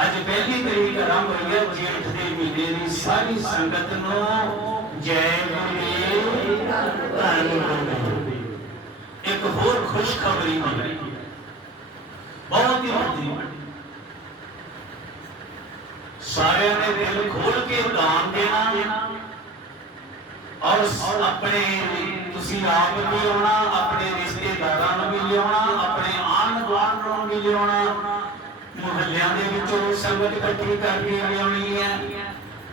ਅੱਜ ਪਹਿਲੀ ਤਰੀਕ ਆਰੰਭ ਹੋਈ ਹੈ, ਜੇਠ ਦੇ ਮਹੀਨੇ ਦੀ ਸਾਰੀ ਸੰਗਤ ਨੂੰ ਜੈ ਗੁਰੂ ਧੰਨ ਗੁਰੂ ਇੱਕ ਹੋਰ ਖੁਸ਼ਖਬਰੀ ਮਿਲੀ। ਬਹੁਤ ਹੀ ਵੱਡੀ। ਸਾਰਿਆਂ ਨੇ ਦਿਲ ਖੋਲ ਕੇ ਦਾਨ ਦੇਣਾ ਔਰ ਆਪਣੇ ਤੁਸੀਂ ਆਪ ਵੀ ਆਉਣਾ ਆਪਣੇ ਰਿਸ਼ਤੇਦਾਰਾਂ ਨੂੰ ਵੀ ਲਿਆਉਣਾ, ਆਪਣੇ ਆਂਢ ਗੁਆਂਢ ਨੂੰ ਵੀ ਲਿਆਉਣਾ। ਮੁਹੱਲਿਆਂ ਸੰਗਤ ਇਕੱਠੀ ਕਰਕੇ ਲਿਆਉਣੀ ਹੈ।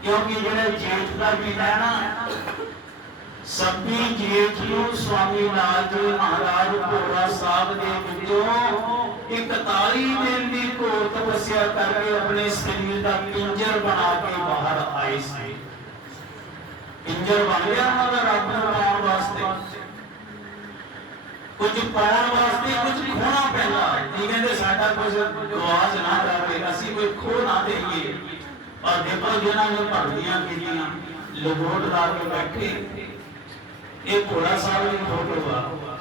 ਕਿਉਂਕਿ ਜਿਹੜਾ ਜੇਠ ਦਾ ਮਹੀਨਾ ਹੈ ਨਾ ਸਭੀ ਜੇਠ ਨੂੰ ਸਵਾਮੀ ਨਾਥ ਜੀ ਮਹਾਰਾਜ ਭੋਰਾ ਸਾਹਿਬ ਦੇ ਵਿੱਚੋਂ 41 ਦਿਨ ਦੀ ਘੋਰ ਤਪੱਸਿਆ ਕਰਕੇ ਆਪਣੇ ਸਰੀਰ ਦਾ ਪਿੰਜਰ ਬਣਾ ਕੇ ਬਾਹਰ ਆਏ ਸੀ। ਪਿੰਜਰ ਬਣ ਗਿਆ ਉਹਨਾਂ ਦਾ ਰੱਬ ਨੂੰ ਪਾਉਣ ਵਾਸਤੇ। ਕੁਝ ਪਾਉਣ ਵਾਸਤੇ ਕੁਝ ਖੋਣਾ ਪੈਂਦਾ। ਜੀ ਕਹਿੰਦੇ, ਸਾਡਾ ਕੁਝ ਗਵਾਚ ਨਾ ਜਾਵੇ ਅਸੀਂ ਕੋਈ ਖੋ ਨਾ ਦੇਈਏ। ਔਰ ਦੇਖੋ ਜਿਨ੍ਹਾਂ ਨੇ ਭਗਤੀਆਂ ਕੀਤੀਆਂ ਲਗੋਟ ਲਾ ਕੇ ਬੈਠੇ। ਇਹ ਘੋੜਾ ਸਾਹਿਬ ਦੀ ਫੋਟੋ ਆ।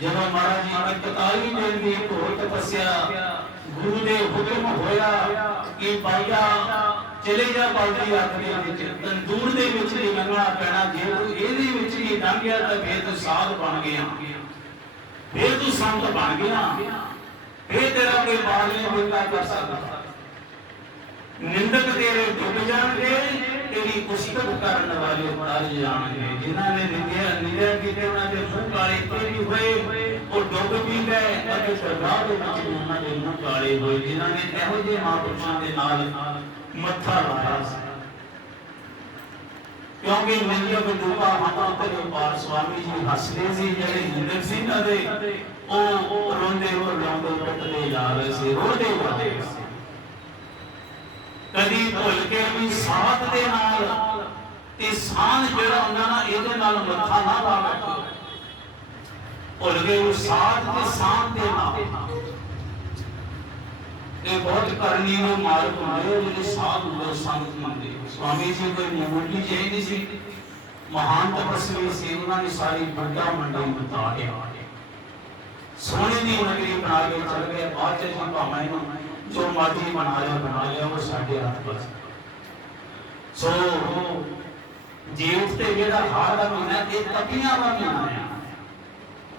ਜਦੋਂ ਮਹਾਰਾਜ ਜੀ ਨੇ 41 ਦਿਨ ਦੀ ਘੋਰ ਤਪੱਸਿਆ ਗੁਰੂ ਦੇ ਹੁਕਮ ਹੋਇਆ ਕਿ ਬਾਈਆ ਚਲੇ ਜਾ ਬਲਦੀ ਅੱਗ ਦੇ ਵਿੱਚ। ਤੰਦੂਰ ਦੇ ਵਿੱਚ ਨਹੀਂ ਲੰਘਣਾ ਪੈਣਾ, ਜੇ ਤੂੰ ਇਹਦੇ ਵਿੱਚ ਨਹੀਂ ਲੰਘ ਗਿਆ ਤਾਂ ਫੇਰ ਤੂੰ ਸਾਧ ਬਣ ਗਿਆ। ਫੇਰ ਤੂੰ ਸੰਤ ਬਣ ਗਿਆ। ਫੇਰ ਤੇਰਾ ਕੋਈ ਬਾਲ ਨਹੀਂ ਕਰ ਸਕਦਾ। ਨਿੰਦਕ ਤੇਰੇ ਡੁੱਬ ਜਾਣਗੇ, ਤੇਰੀ ਉਸਤਤ ਕਰਨ ਵਾਲੇ ਉਤਾਰ ਜਾਣਗੇ। ਜਿਨ੍ਹਾਂ ਨੇ ਨਿੰਦਿਆ ਨਿੰਦਿਆ ਕੀਤੇ, ਉਹਨਾਂ ਦੇ ਮੂੰਹ ਕਾਲੇ ਤੇਰੀ ਹੋਏ। ਉਹ ਡੁੱਬ ਵੀ ਗਏ, ਅਤੇ ਸਰਦਾਰ ਦੇ ਵਿੱਚ ਉਹਨਾਂ ਦੇ ਮੂੰਹ ਕਾਲੇ ਹੋਏ। ਜਿਨ੍ਹਾਂ ਨੇ ਇਹੋ ਜਿਹੇ ਮਹਾਂਪੁਰਸ਼ਾਂ ਦੇ ਨਾਲ ਮੱਥਾ ਲਾਇਆ ਸੀ। ਕਿਉਂਕਿ ਨਿੰਦਿਆ ਬੰਦੂਕਾ ਹੱਥਾਂ ਤੇ ਪਾਰ ਸਵਾਮੀ ਜੀ ਹੱਸਦੇ ਸੀ, ਜਿਹੜੇ ਨਿੰਦਕ ਸੀ ਨਾ ਦੇ, ਉਹ ਰੋਂਦੇ ਹੋ ਰੋਂਦੇ ਪਿੱਟਦੇ ਜਾ ਰਹੇ ਸੀ, ਰੋਂਦੇ ਜਾ ਰਹੇ ਸੀ। ਕਦੀ ਭੁੱਲ ਕੇ ਵੀ ਸਾਥ ਦੇ ਨਾਲ ਤੇ ਸਾਨ ਜਿਹੜਾ ਉਹਨਾਂ ਨਾਲ ਇਹਦੇ ਨਾਲ ਮੱਥਾ ਨਾ ਲਾ ਬੈਠੋ ਭੁੱਲ ਗਏ ਉਹ ਸਾਥ ਤੇ ਸਾਨ ਦੇ ਨਾਲ। ਇਹ ਬਹੁਤ ਕਰਨੀ ਨੂੰ ਮਾਰਗ ਹੁੰਦੇ ਜਿਹੜੇ ਸਾਧ ਹੁੰਦੇ ਸੰਗਤ ਮੰਨਦੇ ਸਵਾਮੀ ਜੀ ਕੋਈ ਮੂਲੀ ਚਾਹੀਦੀ ਸੀ। ਮਹਾਨ ਤਪਸਵੀ ਸੀ, ਉਹਨਾਂ ਨੇ ਸਾਰੀ ਵੱਡਾ ਮੰਡਲ ਬਤਾ ਕੇ ਸੋਨੇ ਦੀ ਨਗਰੀ ਬਣਾ ਕੇ ਚੱਲ ਗਏ, ਬਾਅਦ ਚ ਜੀ ਭਾਵੇਂ ਨੂੰ ਜੋ ਮਰਜ਼ੀ ਬਣਾ ਲਿਆ ਬਣਾ ਲਿਆ, ਉਹ ਸਾਡੇ ਹੱਥ ਬਸ। ਸੋ ਜੀਵਤ ਤੇ ਜਿਹੜਾ ਹਾਰ ਦਾ ਮਹੀਨਾ, ਇਹ ਤਪੀਆਂ ਦਾ ਮਹੀਨਾ ਹੈ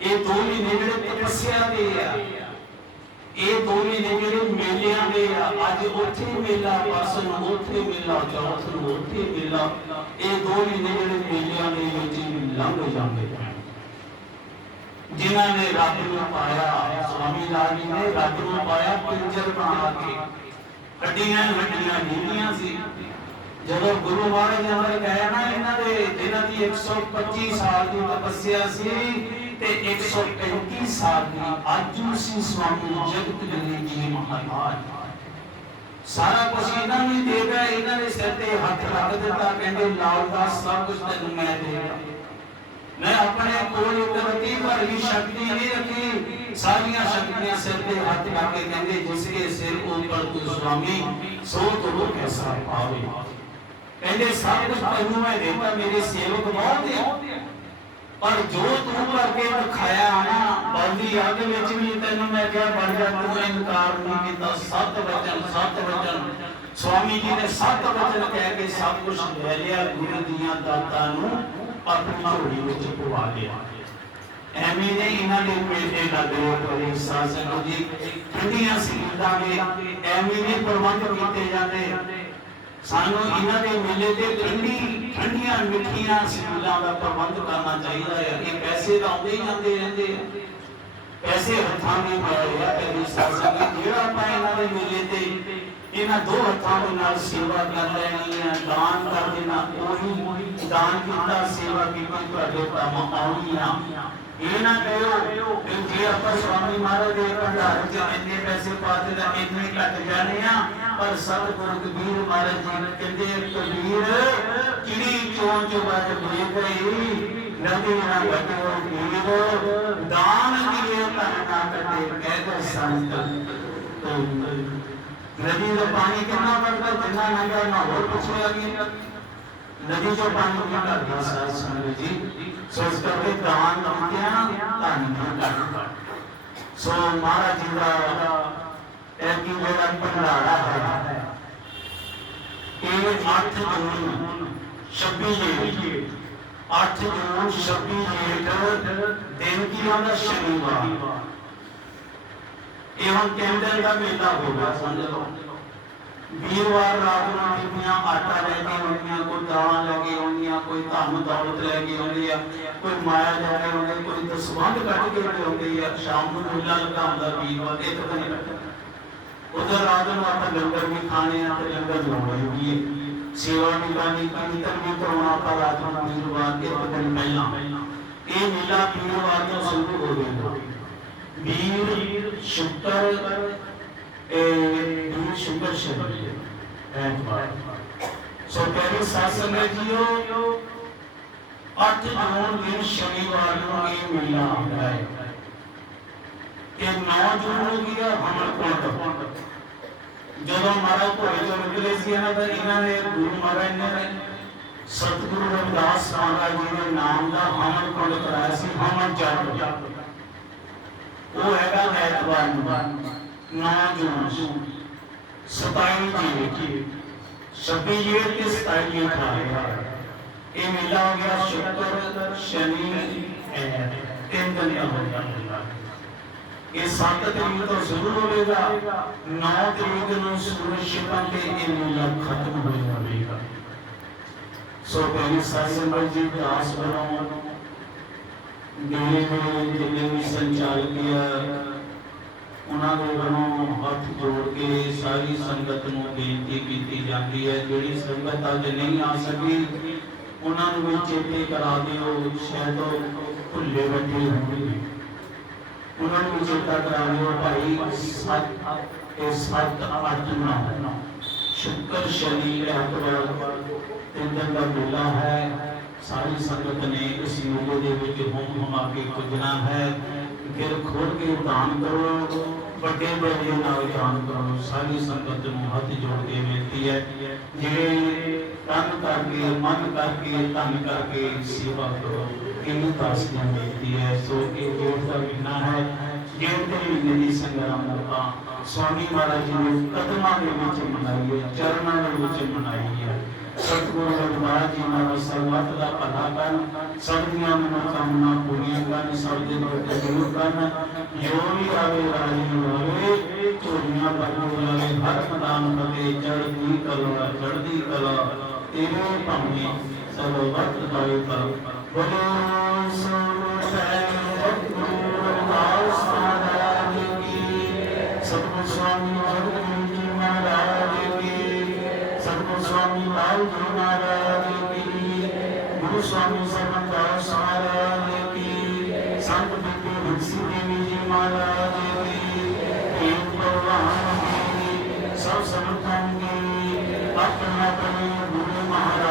ਇਹ ਦੋ ਮਹੀਨੇ ਜਿਹੜੇ ਤਪੱਸਿਆ ਦੇ ਆ। ਇਹ ਦੋ ਮਹੀਨੇ ਜਿਹੜੇ ਮੇਲਿਆਂ ਦੇ ਆ, ਅੱਜ ਉੱਥੇ ਮੇਲਾ ਪਰਸੋਂ ਉੱਥੇ ਮੇਲਾ, ਚੌਥ ਨੂੰ ਉੱਥੇ ਮੇਲਾ, ਇਹ ਦੋ ਮਹੀਨੇ ਜਿਹੜੇ ਮੇਲਿਆਂ ਦੇ ਵਿੱਚ ਲੰਘ ਜਾਂਦੇ ਜਿਨ੍ਹਾਂ ਨੇ ਰੱਬ ਨੂੰ ਪਾਇਆ, ਸਵਾਮੀ ਲਾਲ ਨੇ ਰੱਬ ਨੂੰ ਪਾਇਆ ਪਿੰਜਰ ਬਣਾ ਕੇ। ਹੱਡੀਆਂ ਹੱਡੀਆਂ ਨੀਆਂ ਸੀ। ਜਦੋਂ ਗੁਰੂ ਮਹਾਰਾਜ ਨੇ ਕਹਿਆ ਨਾ, ਇਹਨਾਂ ਦੇ ਜਿਹਨਾਂ ਦੀ 125 ਸਾਲ ਦੀ ਤਪੱਸਿਆ ਸੀ ਤੇ 135 ਸਾਲ ਦੀ ਆਜੂ ਸੀ ਸਵਾਮੀ ਜਗਤ ਜਨੀ ਜੀ ਮਹਾਰਾਜ ਸਾਰਾ ਕੁਝ ਇਹਨਾਂ ਨੂੰ ਹੀ ਦੇ ਗਿਆ ਇਹਨਾਂ ਦੇ ਸਿਰ ਤੇ ਹੱਥ ਰੱਖ ਦਿੱਤਾ ਕਹਿੰਦੇ ਲਾਲ ਦਾ ਸਭ ਕੁਝ ਤੈਨੂੰ ਮੈਂ ਦੇਗਾ ਮੈਂ ਆਪਣੇ ਕੋਲ ਇੱਕ ਰਤੀ ਭਰ ਵੀ ਸ਼ਕਤੀ ਨਹੀਂ ਰੱਖੀ ਸਾਰੀਆਂ ਸ਼ਕਤੀਆਂ ਸਿਰ ਤੇ ਹੱਥ ਲਾ ਕੇ ਕਹਿੰਦੇ ਜਿਸ ਕੇ ਸਿਰ ਉੱਪਰ ਤੂੰ ਸੁਆਮੀ ਸੋ ਤੋ ਕੈਸਾ ਪਾਵੇ ਕਹਿੰਦੇ ਸਭ ਕੁਝ ਤੈਨੂੰ ਮੈਂ ਦੇਤਾ ਮੇਰੇ ਸੇਵਕ ਬਹੁਤ ਹੈ ਪਰ ਜੋ ਤੂੰ ਕਰਕੇ ਦਿਖਾਇਆ ਨਾ ਬਲਦੀ ਅੱਗ ਵਿੱਚ ਵੀ ਤੈਨੂੰ ਮੈਂ ਕਿਹਾ, ਬਣ ਜਾ, ਤੂੰ ਇਨਕਾਰ ਨਹੀਂ ਕੀਤਾ। ਸਤ ਵਚਨ ਸਤ ਵਚਨ। ਸਵਾਮੀ ਜੀ ਨੇ ਸਤ ਵਚਨ ਕਹਿ ਕੇ ਸਭ ਕੁਝ ਲੈ ਲਿਆ, ਗੁਰੂ ਦੀਆਂ ਦਾਤਾਂ ਨੂੰ ਆਪਣੀ ਝੋਲੀ ਵਿੱਚ ਪਵਾ ਲਿਆ। ਐਵੇਂ ਨੇ ਇਹਨਾਂ ਦੇ ਮੇਲੇ ਲੱਗਦੇ ਕਰੀ ਸਾਸਨ ਜੀ। ਠੰਡੀਆਂ ਸੀਲਾਂ ਦੇ, ਐਵੇਂ ਨੇ ਪ੍ਰਬੰਧ ਕੀਤੇ ਜਾਂਦੇ। ਸਾਨੂੰ ਇਹਨਾਂ ਦੇ ਮੇਲੇ ਤੇ ਠੰਡੀ, ਠੰਡੀਆਂ ਮਿੱਠੀਆਂ ਸੀਲਾਂ ਦਾ ਪ੍ਰਬੰਧ ਕਰਨਾ ਚਾਹੀਦਾ ਹੈ। ਇਹ ਪੈਸੇ ਤਾਂ ਆਉਂਦੇ ਹੀ ਜਾਂਦੇ ਰਹਿੰਦੇ ਆ। ਪੈਸੇ ਹੱਥਾਂ ਦੇ ਪਾਏ ਆ ਕਰੀ ਜਿਹੜਾ ਆਪਾਂ ਇਹਨਾਂ ਦੇ ਮੇਲੇ ਇਹਨਾਂ ਦੋ ਹੱਥਾਂ ਦੇ ਨਾਲ ਸੇਵਾ ਕਰ ਲੈਣੀ ਹੈ ਦਾਨ ਕਰ ਦੇਣਾ, ਉਹੀ ਦਾਨ ਕੀਤਾ, ਸੇਵਾ ਕੀਤੀ, ਤੁਹਾਡੇ ਕੰਮ ਆਉਣੀ ਆ ਇਹ ਨਾ ਕਹਿਓ ਕਿ ਜੇ ਆਪਾਂ ਸਵਾਮੀ ਮਹਾਰਾਜ ਦੇ ਭੰਡਾਰ ਚ ਇੰਨੇ ਪੈਸੇ ਪਾਤੇ ਤਾਂ ਇੰਨੇ ਘਟ ਜਾਣੇ ਆ। ਪਰ ਸਤਿਗੁਰੂ ਕਬੀਰ ਮਹਾਰਾਜ ਜੀ ਨੇ ਕਹਿੰਦੇ, ਕਬੀਰ ਕਿਹੜੀ ਚੋਂ ਚੋਂ ਬਾਤ ਵੇਖ ਰਹੀ ਨਦੀ ਨਾ ਬਟੋ ਵੀਰ ਦਾਨ ਦੀਏ ਤਨ ਨਾ ਕਟੇ ਕਹਿ ਸੰਤ ਨਦੀ ਦਾ ਪਾਣੀ ਕਿੰਨਾ ਵਗਦਾ ਜਿੰਨਾ ਲੰਗਾ ਨਾ ਹੋਰ ਪੁੱਛਿਆ ਗਿਆ ਨਦੀ ਚੋਂ ਪਾਣੀ ਨਹੀਂ ਕਰਦਾ ਸਾਧ ਸੰਗਤ ਜੀ ਸੋ ਇਸ ਕਰਕੇ ਦਾਨ ਕੀਤਿਆਂ ਧਨ ਨਾ ਕਰ ਸੋ ਮਹਾਰਾਜ ਜੀ ਦਾ ਇਹ ਕੀ ਜਿਹੜਾ ਭੰਡਾਰਾ ਹੈ ਇਹ 8 ਜੂਨ 26 ਜੇਠ 8 ਜੂਨ 26 ਜੇਠ ਦਿਨ ਕੀ ਆਉਂਦਾ ਸ਼ਨੀਵਾਰ ਇਹ ਹੁਣ ਕਹਿੰਦੇ ਦਾ ਮੇਲਾ ਹੋ ਗਿਆ ਸਮਝ ਲਓ। ਵੀਰਵਾਰ ਰਾਤ ਨੂੰ ਬੀਬੀਆਂ ਆਟਾ ਲੈ ਕੇ ਆਉਂਦੀਆਂ, ਕੋਈ ਦਾਲਾਂ ਲੈ ਕੇ ਆਉਂਦੀਆਂ, ਕੋਈ ਧਨ ਦੌਲਤ ਲੈ ਕੇ ਆਉਂਦੀ ਆ, ਕੋਈ ਮਾਇਆ ਲੈ ਕੇ ਆਉਂਦੀ, ਕੋਈ ਦਸਵੰਧ ਕੱਢ ਕੇ ਲਿਆਉਂਦੀ ਆ, ਸ਼ਾਮ ਨੂੰ ਮੇਲਾ ਲਗਾਉਂਦਾ ਵੀਰਵਾਰ ਇਹ ਤਾਂ ਉਧਰ ਰਾਤ ਨੂੰ ਆਪਾਂ ਲੰਗਰ ਵੀ ਖਾਣੇ ਆ ਤੇ ਲੰਗਰ ਲਾਉਣੇ ਵੀ ਸੇਵਾ ਵੀ ਕੀਰਤਨ ਵੀ ਕਰਾਉਣਾ ਆਪਾਂ ਰਾਤ ਨੂੰ ਵੀਰਵਾਰ ਇੱਕ ਦਿਨ ਪਹਿਲਾਂ। ਇਹ ਮੇਲਾ ਵੀਰਵਾਰ ਤੋਂ ਸ਼ੁਰੂ ਹੋ ਗਿਆ ਵੀਰ ਸ਼ੁਕਰ ਇਹ ਵੀਰ ਸ਼ੁਕਰ ਸ਼ਨੀ ਐਤਵਾਰ ਸੋ ਪਿਆਰੀ ਸਾਧ ਸੰਗਤ ਜੀਓ 8 ਜੂਨ ਦਿਨ ਸ਼ਨੀਵਾਰ ਨੂੰ ਇਹ ਮੇਲਾ ਆਉਂਦਾ ਹੈ ਇਹ 9 ਜੂਨ ਨੂੰ ਗਿਆ ਹਮਲ ਜਦੋਂ ਮਹਾਰਾਜ ਭੋਲੇ ਤੋਂ ਨਿਕਲੇ ਸੀ ਇਹਨਾਂ ਦਾ ਇਹਨਾਂ ਨੇ ਗੁਰੂ ਮਹਾਰਾਜ ਨੇ ਸਤਿਗੁਰੂ ਰਵਿਦਾਸ ਮਹਾਰਾਜ ਜੀ ਦੇ ਨਾਮ ਦਾ ਹਮਨ ਕੁੰਡ ਕਰਾਇਆ ਸੀ ਹਮਨ ਜਪ ਉਹ ਹੈਗਾ ਐਤਵਾਰ ਨੂੰ 9 ਜੂਨ 27 ਜੀ 26 ਜੀ ਤੇ 27 ਜੀ ਇਹ ਮੇਲਾ ਹੋ ਗਿਆ ਸ਼ੁੱਕਰ ਸ਼ਨੀ ਐਤ ਤਿੰਨ ਦਿਨ ਦਾ ਹੋ ਗਿਆ ਇਹ 7 ਤਰੀਕ ਤੋਂ ਸ਼ੁਰੂ ਹੋਵੇਗਾ 9 ਤਰੀਕ ਨੂੰ ਸੂਰਜ ਛਿਪਣ ਤੇ ਇਹ ਮੇਲਾ ਖਤਮ ਹੋ ਜਾਵੇਗਾ ਸੋ ਪਹਿਲੀ ਸਾਧ ਸੰਗਤ ਜੀ ਦਾਸ ਵੱਲੋਂ ਮੇਰੇ ਕੋਲ ਜਿੰਨੇ ਵੀ ਸੰਚਾਲਕ ਆ ਉਹਨਾਂ ਦੇ ਵੱਲੋਂ ਹੱਥ ਜੋੜ ਕੇ ਸਾਰੀ ਸੰਗਤ ਨੂੰ ਬੇਨਤੀ ਕੀਤੀ ਜਾਂਦੀ ਹੈ, ਜਿਹੜੀ ਸੰਗਤ ਅੱਜ ਨਹੀਂ ਆ ਸਕੀ, ਉਹਨਾਂ ਨੂੰ ਵੀ ਚੇਤੇ ਕਰਾ ਦਿਓ ਸ਼ਾਇਦ ਉਹ ਭੁੱਲੇ ਬੈਠੇ ਹੋਣਗੇ। ਉਹਨਾਂ ਨੂੰ ਵੀ ਚੇਤਾ ਕਰਾ ਦਿਓ, ਭਾਈ, ਸੱਤ, ਇਹ ਸੱਤ ਅੱਠ ਨੌ ਸ਼ੁਕਰ ਸ਼ਨੀ, ਐਤਵਾਰ, ਤਿੰਨ ਦਿਨ ਦਾ ਮੇਲਾ ਹੈ। ਸਾਰੀ ਸੰਗਤ ਨੇ ਇਸ ਮੇਲੇ ਦੇ ਵਿੱਚ ਹੋਮ ਹਮਾ ਕੇ ਪੁੱਜਣਾ ਹੈ। ਫਿਰ ਖੋਲ ਕੇ ਦਾਨ ਕਰੋ, ਵੱਡੇ ਵੱਡੇ ਨਾਲ ਦਾਨ ਕਰੋ। ਸਾਰੀ ਸੰਗਤ ਨੂੰ ਹੱਥ ਜੋੜ ਕੇ ਬੇਨਤੀ ਹੈ ਜਿਹੜੇ ਤਨ ਕਰਕੇ, ਮਨ ਕਰਕੇ ਤਨ ਕਰਕੇ ਸੇਵਾ ਕਰੋ ਇਹ ਦਾਸ ਦੀ ਹੈ। ਸੋ ਇਹ ਜੋੜ ਦਾ ਮਹੀਨਾ ਹੈ। ਜੇਠ ਦੇ ਮਹੀਨੇ ਦੀ ਸੰਗਰਾਮ ਸਵਾਮੀ ਮਹਾਰਾਜ ਜੀ ਨੇ ਕਦਮਾਂ ਦੇ ਵਿੱਚ ਮਨਾਈ ਚਰਨਾਂ ਦੇ ਵਿੱਚ ਮਨਾਈ ਸਤਿਗੁਰੂ ਰਵਿਦਾਸ ਜੀ ਮਹਾਰਾਜ ਸਰਬੱਤ ਦਾ ਭਲਾ ਕਰਨ ਸਭ ਦੀਆਂ ਮਨੋਕਾਮਨਾ ਪੂਰੀਆਂ ਕਰਨ ਸਭ ਦੇ ਦੁੱਖ ਦੂਰ ਕਰਨ, ਜੋ ਵੀ ਆਵੇ ਰਾਜੀ ਨੂੰ ਆਵੇ, ਝੋਲੀਆਂ ਭਰਨ ਵਾਲੇ ਹਰ ਮਦਾਨ ਫਤੇ ਚੜ੍ਹਦੀ ਕਲਾ ਚੜ੍ਹਦੀ ਕਲਾ ਤੇਰੇ ਭਾਵੇਂ ਸਰਬੱਤ ਦਾਇ ਕਰ ਬੋਲੋ ਸਤਿਗੁਰੂ ਗੁਰੂ ਸਵਾਮੀ ਸਰਬੰਦਾਰ ਸਮਾਰਾਜ ਕੀ ਸੰਤ ਬੀਬੀ ਬੰਸੀ ਦੇਵੀ ਜੀ ਮਹਾਰਾਜ ਦੀ ਤੇਗ ਭਗਵਾਨ ਦੀ ਸਭ ਸਮਰਥਨ ਦੀ ਆਪਣਾ ਪ੍ਰਭੂ ਗੁਰੂ ਮਹਾਰਾਜ